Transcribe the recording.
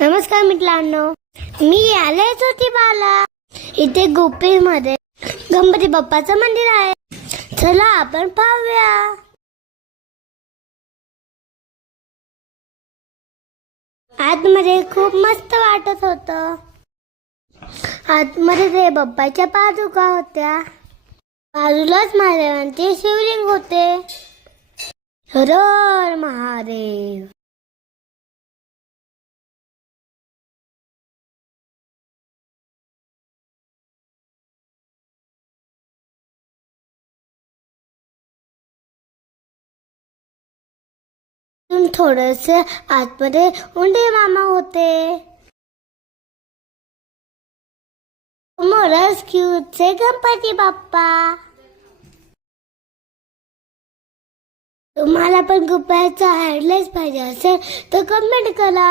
नमस्कार मित्रांनो, मी आलेच होती बाला. इथे गुप्पीमध्ये गणपती बाप्पाचं मंदिर आहे. चला आपण पाहूया. आतमध्ये खूप मस्त वाटत होतं. आतमध्ये ते बाप्पाच्या पादुका होत्या. बाजूलाच महादेवांचे शिवलिंग होते. हर हर महादेव. थोडेसे आतमध्ये उंडे मामा होते. मोरस क्यूटचे गणपती बाप्पा. तुम्हाला पण गुप्प्याचा ॲड्रेस पाहिजे असेल तर कमेंट करा.